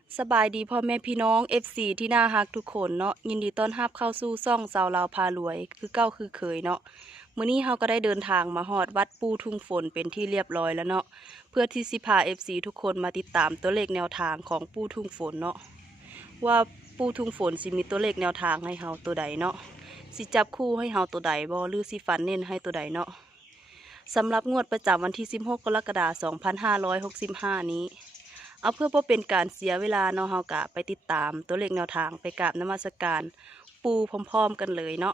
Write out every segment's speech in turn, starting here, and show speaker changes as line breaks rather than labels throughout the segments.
สบายดีพ่อแม่พี่น้อง FC ที่น่าฮักทุกคนเนาะยินดีต้อนรับเข้าสู่ซ่องสาวลาวพารวยคือเก้าคือเคยเนาะมื้อนี้เราก็ได้เดินทางมาฮอดวัดปูทุ่งฝนเป็นที่เรียบร้อยแล้วเนาะเพื่อที่สิพา FC ทุกคนมาติดตามตัวเลขแนวทางของปูทุ่งฝนเนาะว่าปูทุ่งฝนสิมีตัวเลขแนวทางให้เฮาตัวใดเนาะสิจับคู่ให้เฮาตัวใดบ่หรือสิฟันเน้นให้ตัวใดเนาะสำหรับงวดประจำวันที่16กรกฎาคม2565นี้ เอาเพื่อบ่เป็นการเสียเวลาเนาะเฮากะไปติดตามตัวเลขแนวทางไปกราบนมัสการปูพร้อมๆกันเลยเนาะ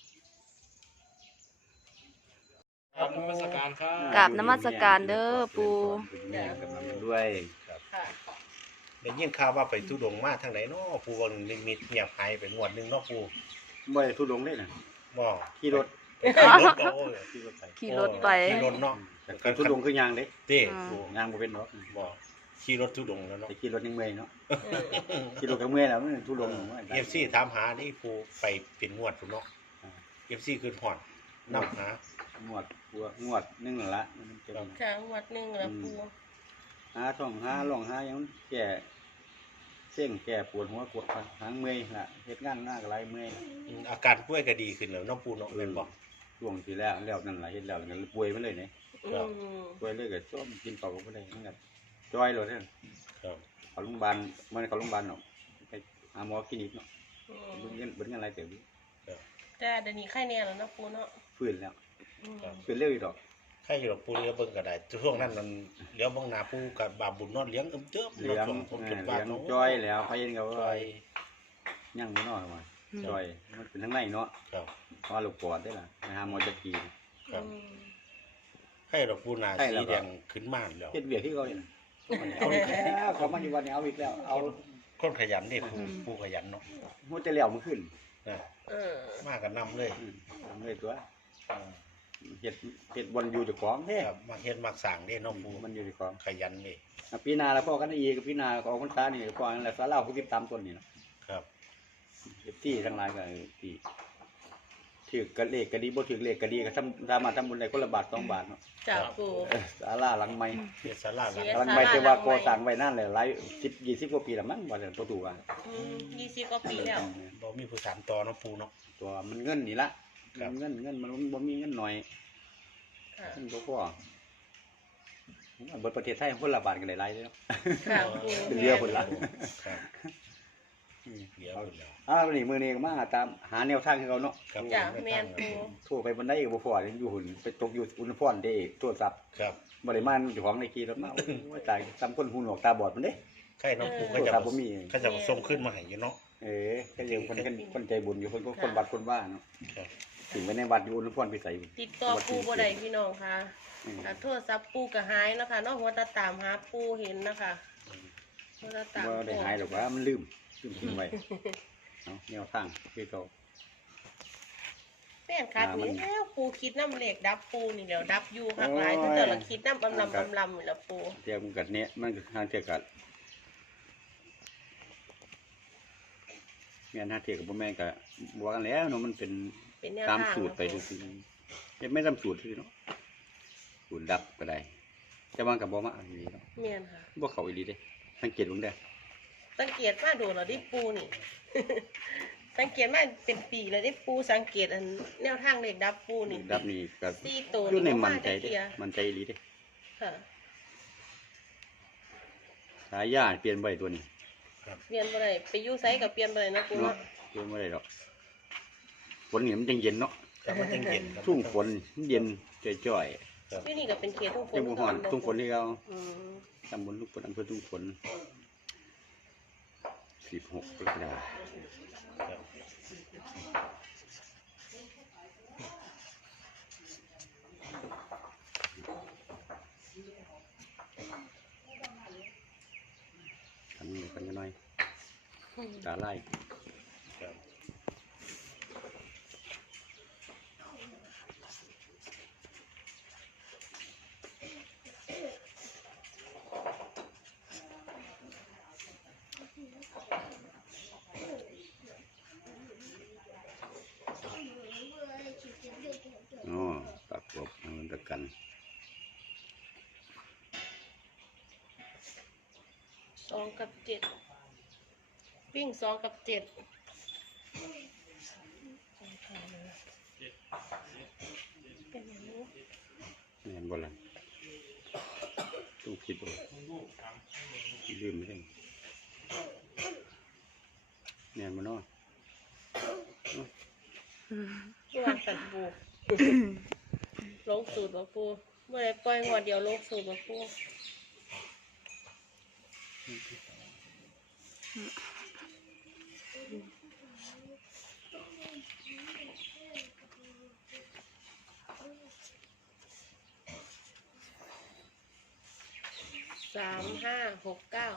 ครับนมัสการครับ
กราบนมัสการเด้อปู
แม่กำลังด้วย
ค่ะ
ได้ยินข่าวว่าไปทุดงมาทางไหนเนาะปูวันนิมิตเงียบหายไปงวดหนึงเนาะปู
บ่ได้ทุดงได้น่ะ
บ่
ขี่รถ
ขี่รถโอ้ย
ขี่รถไป
ขี่รถไป
ขี่รถเนาะ
แต่การทุดงคือยางเด้
เต้
ยางบ่เป็นเนาะ
บ่ขี่รถทุดงแล้วเนาะ
แต่ขี่รถยังเมื่อยเนาะขี่รถก็เมื่อยแล้วมันทุดง
เอฟซีถามหานี่ปูไปเป็นงวดพุ่นเนาะเอฟซีคือฮอดนำหาง
วดนึงนั่นละมันจะ
ค่ะวัดหนึ่งแล้วปู
หาท่องหาร้องหาหยังแก่เส้นแก่ปวดหัวปวดหางเมื่อยล่ะเฮ็ดงานหน้าก็หลายเมื่อย
อาการป่วยก็ดีขึ้นแล้วเนาะปูเนาะแม่นบ่
ช่วงที่แล้วนั่นล่ะเฮ็ดแล้วก็ป่วยมาเลยเนี่ย
อืม
ป่วยเลยก็ซ้อมกินข้าวก็บ่ได้มันก็จ้อยเลยเนี่ย
ครับ
เข้าโรงพยาบาลมันเข้าโรงพยาบาลเนาะไปหาหมอคลินิกเนาะ
อืม
เบิ่งเงินอะไรเต็ม
แต่เดี๋ยวนี้ไข้แน่แล้วนะปูเนาะ
ฟื้นแล้ว
อืม
ฟื้นเร็วอีกดอก
ใครอยู่ดอกปูเลี้ยงเบิ่งก็ได้ช่วงนั้นมันเลี้ยงเบิ่งหน้าปูกับบาปบุญเนอนเลี้ยงเติม
เลี้ยง
ช่วงผมจนว่า
เลี้ยง
เนาะ
จ้อยแล้วพายินก็
จ
ว่า
อย
ยังบ่นอนว่าจ้อยมันเป็นทั้งในเนาะ
ครับ
เพราะว่าลูกปอดได้ล่ะไปหาหมอจักรี
ครับ
อืม
ให้ดอกปูนา
ให้
สี
แล้วก็
แดงขึ้นมาแล้ว
เฮ็ดเวียกที่เขาเนี่ยเอาอีกแล้วเขามาอยู่วันนี้เอาอีกแล้วเอา
คนขยันนี่ปูขยันเนาะ
หัวจะแล้วมันขึ้น
นะ
เออ
มากันนำเลย
ทำเลยตัวเฮ็ดบอลอยู่เจ้าของเด้
ครับมาเฮ็ดมักสร้างเด้เน้องปู
มันอยู่เจ้าของ
ขยันนี่
ปีหน้าแล้วพ่อกันอีกปีหน้าก็ออกพรรษานี่พ่อนั่นแหละสาราผู้ติดตามต้นนี่เนาะ
ครับ
ที่ทั้งหลายก็ที่ถือกระเลขก็ดีบ่ถือเลขก็ดีก็สามารถทำบุญได้คนละบาท2 บาทเนาะ
จากปู
ศาลาหลังใหม่
เฮ็ดศาลาหลัง
หลังใหม่แต่ว่าก่อสร้างไว้นานแล้วหลาย10 20กว่าปีแล้วมั้งว่าแต่ตัวว่า
20 กว่าปีแล้ว
บ่มีผู้สานต่อเนาะปูเนาะ
ตัวมันเงินนี่ละ
ครับ
เงินมันบ่มีเงินหน่อย
ค่ะ
เงินบ่พอเบิดประเทศไทยคนละบาทกันได้หลายเลยเนาะ
ค่ะปู
เป็นเรือคนละ
ครับเดี๋ยวพุ่นแล้ว
วันนี้มื้อนี้ก็มาตามหาแนวทางให้เขาเนาะ
ครับ
จ้ะแม่นปู
โทรไปบ่ได้ก็บ่พออยู่หุ่นไปตกอยู่อุณหภูมิเด้โทรศัพท์
ครับ
บ่ได้มาเจ้าของในขี่รถมาโอ้ยตายซ้ำคนหูหนวกตาบอดมันเด้
ใครเน้องปู
โท
ก็
ร
จะ
ศัพท์บ่มี
เขาจะส่งขึ้นมาให้อยู่เนาะ
ก็ยังคนใจบุญอยู่คนบัดคนว่าเนาะ
ครับ
ถึงไปในวัดอยู่อุณหภูมิพิสัย
ติดต่อปูบ่ได้พี่น้องค่ะโทรศัพท์ปูก็หายเนาะค่ะเนาะหัวตาตามหาปูเห็นนะคะหัวตาตาม
บ่ได้หายหรอกว่ามันลืมทิ้งไว้เอาแนวทางคือเขา
แม่นคักนี่แล้วปูคิดน้ำเหล็กดับปูนี่แล้วดับอยู่คักหลายคือแต่ละคิดน้ำอำลำนี่แหล้วปู
เทียมกันเนี้ยมันก็ทางเทียกัดแม่นหาเทียกับบ่แม่นก็บ่ว่ากันแล้วเนาะมันเป็น
เป็นแนว
ตาม
ทาง
สูตรไปซื่อๆเฮ็ดไม่ตามสูตรซื่อเนาะสูตรดับก็ได้แต่ว่าก็บ่มาอันนี้เนาะ
แม่นค่ะ
บ่เข้าอีหลีเด้สังเกตเบิ่งเด้อ
สังเกตมาดูเราได้ปูนี่ สังเกตมาเป็นปีแล้วได้ปูสังเกตอันแนวทางเหล็กดับปูนี่
ดับนี่ก็
สี่ตัว
อยู่ใน
บ่
มั่นใจ
จัก
เด้
เที่ย
มั่นใจอีหลีเด้
ค่ะ
สายยาเปลี่ยนบ่ได้ตัวนี้
เปลี่ยนบ่ได้ไปอยู่ไสก็เปลี่ยนบ่ได้นะปู
เนาะ
เนาะ
เปลี่ยนบ่ได้ดอกฝนนี่มันจังเย็นเนาะ
แต่มันยังเย็นครับ
ทุ่งฝนมันเย็นจ่อย
ที่นี่ก็เป็นเขตทุ่งฝ
ๆจังบ่ฮ้อน
บ่
ทุ่งฝนที่เขา
อืม
ตำบลลูกฝนอำเภอทุ่งฝน16กรกฎาคม
ครับ
ทำนี่กันหน่อยตาไล่
ครับ
อ๋อปากกบมันตะกัน
2 กับ 7 วิ่ง2 กับ 7เป็นอย่างนี้
แม่นบ่ล่ะต้องคิดบ่ลืมไม่ได้แม่นบ่เนาะ
ที่วางตัดบูลงสูตรบ่ปูเมื่อไรปล่อยงวดเดียวลงสูตรบ่ปู3569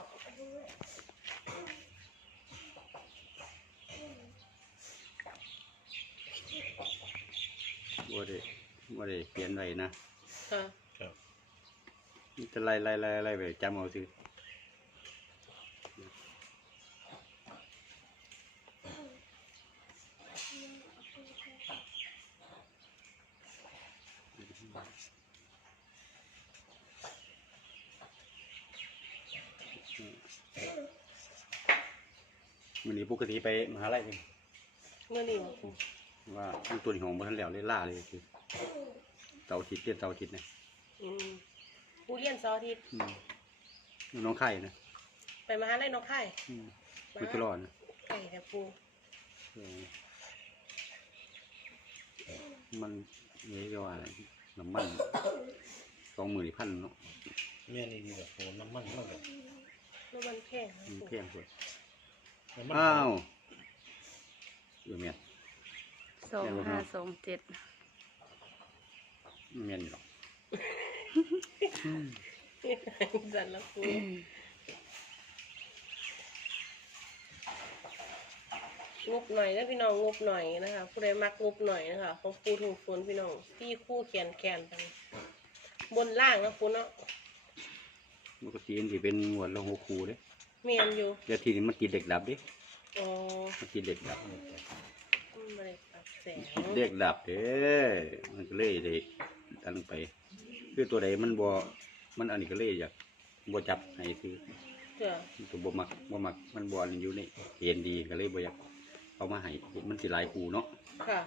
บ่ได้เขียนไว้นะ
ค่ะ
ครับ
มันจะไล่ไปจำเอาซื่อมื้อนี้ปกติไปมหาลัยนี่
เมื่อนี้บ่ปู
ว่าทั้งตัวของบ่ทันแล้วเลยล่าเลยคือเสาร์อาทิตย์เรียนเสาร์อาทิตย์นะ
ปูเรียนเสาร์อาทิตย์
อยู่น้องไข่นะ
ไปมหาลัยหนองคาย
คุยตลอดนะ
ไก่แต่ปู
เออมันเรียกว่าอะไรน้ำมัน20,000เนาะ
แม่นี่ดีแบบโหน้ำมันมากเลย
น้ำมันแพงนะ
มัน
ปู
แพงสุด
น้ำมัน
อ้าวแม่น
2527
แม่นหรอก
จันละปูงบหน่อยนะพี่น้องงบหน่อยนะคะผู้ใดมักงบหน่อยนะคะของปูถูกฝนพี่น้องที่คู่แขนกันบนล่างนะปูเนาะ
ปกติมันสิเป็นงวดละ6คู่เด้
เมียนอยู่
เดี๋ยวทีนี้มันติดเด็กดับเด้
อ๋อ
มันติดเด็กดับ
ไม่ได้ปรับแสง
ติดเด็กดับเด้มันก็เลยได้อันไป คือตัวใดมันบ่มันอันนี้ก็เลยอยากบ่จับให้คือ
เจ้า
ตัวบ่มักมันบ่อันนี้อยู่ในเอ็นดีก็เลยบ่อยากเอามาให้มันสิหลายคู่เนาะ
ค่ะ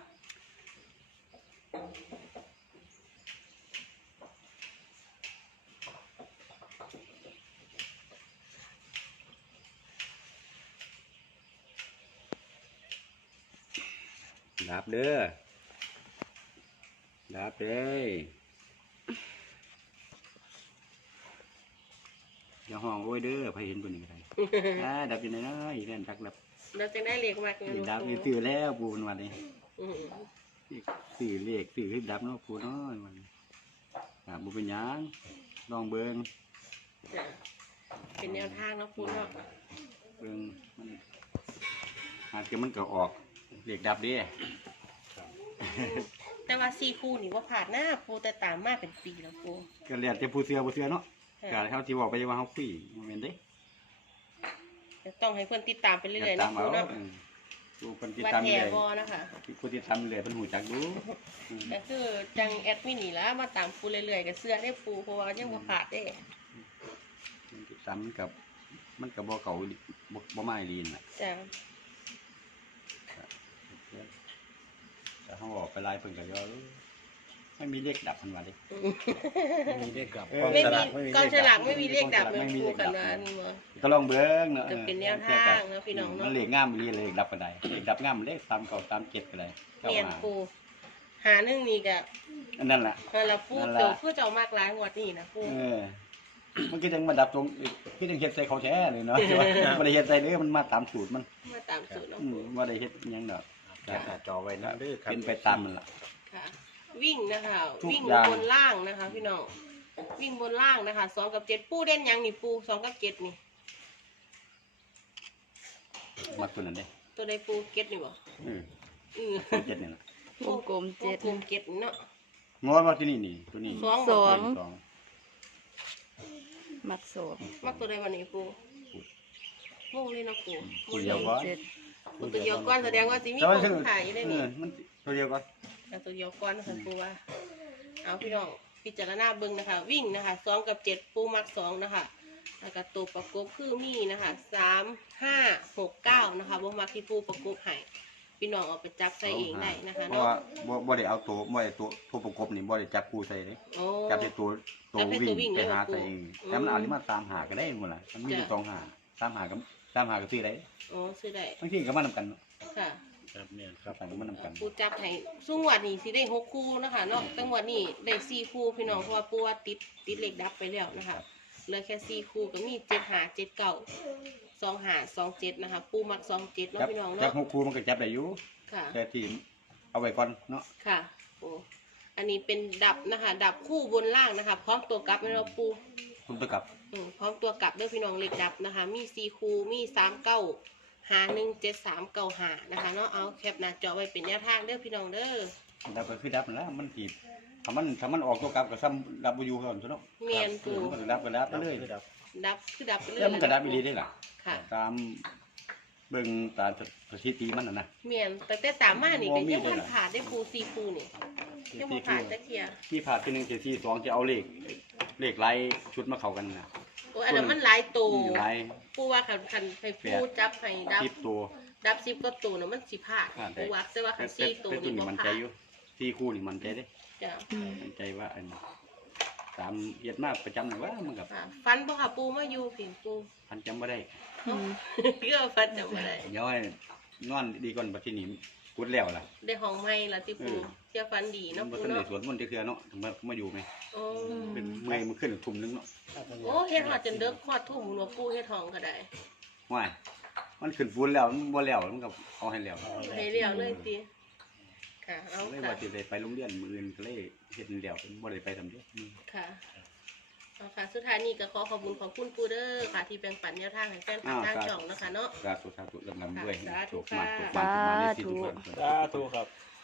ดับเด้อดับเด้ออย่าห้องโอ้ยเด้อไปเห็นปุ่นนี่ก็ได้ดับอยู่ไหนเนาะอีแม่นจักดับ
เราจะได้เล็กมากเลย
ดับนี่ซื้อแล้วปูมันวันนี้
อืม
ซื้อเลขซื้อให้ดับเนาะปูเนาะมันบ่เป็นหยังลองเบิ่ง
จ้ะเป็นแนวทางเนาะปูเนาะ
เบิ่งมันอาจจะมันก็ออกเลขดับเด้
แต่ว่าซีคูนี่ว่าผ่านหน้าปูแต่ตามมาเป็นปีแล้วปู
ก็แล้วแต่ผู้เชื่อบ่เชื่อเนาะก็เฮาที่บอกไปว่าเฮาคุยบ่แม่นเด้
จะต้องให้เพื่อนติดตามไปเรื่อยๆ
ตา
นะ
ม
ปู
เอา
เนาะ
ดูคนติด
วัด
ตาม
แถ
เรื่อยว
นะคะ
ผู้ติดตามเรื่อยเพิ่นหูจักดู
ก็คือจังแอดมินนี่ละมาตามปูเรื่อยๆกับเสื้อได้ปูเพราะว่ายังบ่ขาดได้
ติดตามมันก็บ่เก่าบ่มาอีหลีนน่ะ
จ้ะ
แต่เฮาออกไปหลายเพิ่นก็ยอไม่มีเลขดับเพิ่นว่าเด้
ไม่มีเลขกลับ
ไม่
ส
มี
ลากไม่มี
กองฉลากไม่มีเลขดับ
ไม่
เลย
มี
ปู
เลขดั
กัน
บ
ว่านี่บ่
ก็ลองเบิ่งเนาะ
จะเป็นแนวทางนะพี่น้องเนาะ
มันเลขงามอีหลีเลขดับก็ได้เลขดับงามเลขตามเก่าตามเจ็ดก็ได้
เมียนปูหาหนึ่งนี่ก็
อันนั้นล่ะ
ละปู
นั่นล่ะ
เดี๋ยวคือเจ้ามากหลายงวดนี่นะปู
มันก็ยังมาดับตรงคือยังเฮ็ดใส่เขาแท้เลยเนาะใช่ป่ะบ่ได้เฮ็ดใส่เด้อมันมาตามสูตรมัน
มาตามสูตรเนาะ
บ่ได้เฮ็ดหยังดอก
แคปหน้าจอไว้นะเด้อครับ
เป็นไปตามมันล่ะ
ค่ะ วิ่งนะคะ
ทุก
วิ่ง
อย่าง
บนล่างนะคะ พี่น้องวิ่งบนล่างนะคะ2 กับ 7ปูเด่นยังนี่ปู2 กับ 7นี่
มักตัวนั้นเด้
ตัวใดปูเก็ตนี่บ่
อือ
อือ
ตัวเจ็ดนี่ล่ะ
วงกลม7
ปูเก็ตเนาะ
งอว่าที่นี่ตัวนี้
สอง
สอง
มักโสด
มักตัวใดวันนี้ปูวงเลยเนาะปู
ตัวเดียวก่อน
7
ตัวเดียวก่อนแสดงว่าสิมี
แต่
ข
ว่า
อง
ถึง
ขายอยู่ได้นี่
มันตัวเดียวก่อน
เอาตัวเดียวก่อนนะคะปูว่าเอาพี่น้องพิจารณาเบิ่งนะคะ วิ่งนะคะ2 กับ 7ปูมัก2นะคะแล้วก็กับตัวประกบคือมีนะคะ3569นะคะบ่มักที่ปูประกบให้พี่น้องเอาไปจับใส่เองได้นะคะ
เพราะ
เนาะ
ว่าบ่ได้เอาตัวประกบนี่บ่ได้จับคู่ใส่เด้
โอ้
จับแต่ตัว
จับแต่ตัววิ่
วิ่
ง
งไปหา
เลย
ใส่
เหรอ
เอง
ปู่
แต่มัน
อืม
อาจจะมาตามหาก็ได้หมดล่ะมันมีอยู่
จ้ะ
สองหาตามหาก็ซื้อได้
อ๋อซื้อได้
บางทีก็มานำกันเนาะ
ค่ะ
ครับเนี่ยครับ
ต่างก็มานำกัน
ปูจับให้ซุ่งวัดนี่สิได้6คู่นะคะเนาะตั้งวัดนี่ได้4คู่พี่น้องเพราะว่าปูว่าติดเหล็กดับไปแล้วนะคะเหลือแค่4คู่ก็มี7 5 7 9 2 5 2 7นะคะปูมัก2 7เนาะ
จับ
พี่น้อง
จับ
เนาะ
หกคู่มันก็จับได้อยู่
ค่ะ
แต่ที่เอาไว้ก่อนเนาะ
ค่ะโอ้อันนี้เป็นดับนะคะ ดับคู่บนล่างนะคะ พร้อมตัวกลับให้เราปู
คุณตะกับ
พร้อมตัวกลับเด้อพี่น้องเหล็กดับนะคะ มี4คู่มี39517395นะคะเนาะเอาแคปหน้าจอไว้เป็นแนวทางเด้อพี่น้องเด้อ
ดับก็คือดับนั่นล่ะมันสิถ้ามันออกตัวกลับก็ซ้ำดับบ่อยู่คือกันตัวเนาะ
เมียนปู
มันก็ดับไปเลย
ครับ
ดับคือดับไปเรื่อ
แล้
ยว
มันก็ดับอีหลีได้ล่ะ
ค่ะ
ตามเบิ่งตามสถิติมันน่ะนะ
เมียนแต่ตามมานี่ก็
บ่มี
ยัง
เด้อ
พัน
ล่ะ
ผ่านได้ปู4คู่นี่ยังบ่ผ่านตะเกีย
ที่ผ่านที่1 4 2จะเอาเลขไล่ชุดมาเข้ากันน่ะ
โอ้ยอันนั้นมันหลายตัว
ไล่
ปูว่าคันให้ปูจับให้ดับ
10ตัว
ดับ10ก็ตัวน่ะมันสิพลาด
พลาดได้
ปูว่าแต่ว่าคัน4ตัว
แต่
นี่
นี่
บ่
มัน
พ
ใจ
ลาด
อยู่ที่คู่นี่มันใจเด้
จ้ะ
อืม
มันใจว่าอันตามเฮ็ดมาประจำน่ะว่ามันก็
ค่ะฟันบ่ค่ะปูมาอยู่ผิงปู
พันจำบ่ได้
อืม
เกี่ยวฟันจำบ่ได้
เดี๋ยวให้นอนดีก่อนบัดทีนี้กุดแล้วล่ะ
ได้ห้องใหม่ละที่ปู
เออ
เที่ยวฟันดี
มั
เนาะ
นบ่
ปู
ทันได้
เนาะ
สวดมนต์จักเทื่อเนาะมาอยู่ไหม
โอ้
เป็นเมื่อยมันขึ้นทุ่มนึงเนาะ
โอ้เฮ็ดฮอดจนเด้อฮอดทุ่มหนูปูเฮ็ดห้องก็ได้
ว้ายมันขึ้นฟูนแล้วมันบ่แล้วมันก็เอาให้แล้ว
ให้เรียวเลยติค่ะเอา
เลย
ค่ะ
ว่าสิได้ไปโรงเรียนมื้ออื่นก็เลยเฮ็ดแล้วบ่ได้ไปทำเด้
ค่ะเอาค่ะสุดท้ายนี้ก็ขอขอบคุณปูเด้อค่ะที่แบ่งปันแนวทางให้แฟนคลับทางช่องเนาะคะเนาะ
สาธุลำด้วย
สาธุ
โชคมาก
ค่ะ
โชคมากมาในที่ทุกคน
สาธุครับ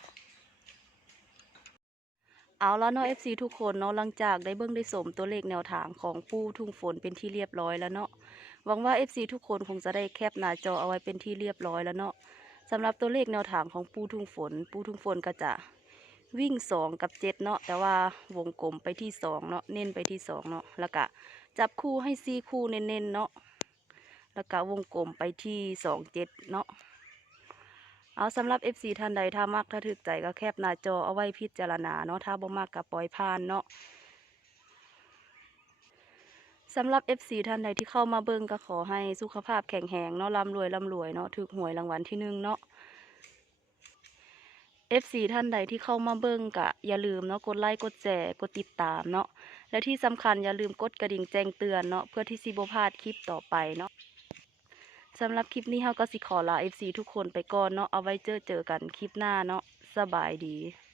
เอาแล้วเนาะ FC ทุกคนเนาะหลังจากได้เบิ่งได้สมตัวเลขแนวทางของปูทุ่งฝนเป็นที่เรียบร้อยแล้วเนาะหวังว่า FC ทุกคนคงจะได้แคปหน้าจอเอาไว้เป็นที่เรียบร้อยแล้วเนาะสำหรับตัวเลขแนวทางของปูทุ่งฝนก็จะวิ่ง2กับ7เนาะแต่ว่าวงกลมไปที่2เนาะเน้นไปที่2เนาะแล้วก็จับคู่ให้4คู่เน้นๆเนาะแล้วก็วงกลมไปที่2 7เนาะเอาสำหรับ FC ท่านใดถ้ามักถ้าถึกใจก็แคปหน้าจอเอาไว้พิจารณาเนาะถ้าบ่มักก็ปล่อยผ่านเนาะสำหรับ FC ท่านใดที่เข้ามาเบิ่งก็ขอให้สุขภาพแข็งแรงเนาะร่ำรวยเนาะถูกหวยรางวัลที่1เนาะ FC ท่านใดที่เข้ามาเบิ่งก็อย่าลืมเนาะกดไลค์กดแชร์กดติดตามเนาะและที่สำคัญอย่าลืมกดกระดิ่งแจ้งเตือนเนาะเพื่อที่สิบ่พลาดคลิปต่อไปเนาะสำหรับคลิปนี้เฮาก็สิขอลา FC ทุกคนไปก่อนเนาะเอาไว้เจอกันคลิปหน้าเนาะสบายดี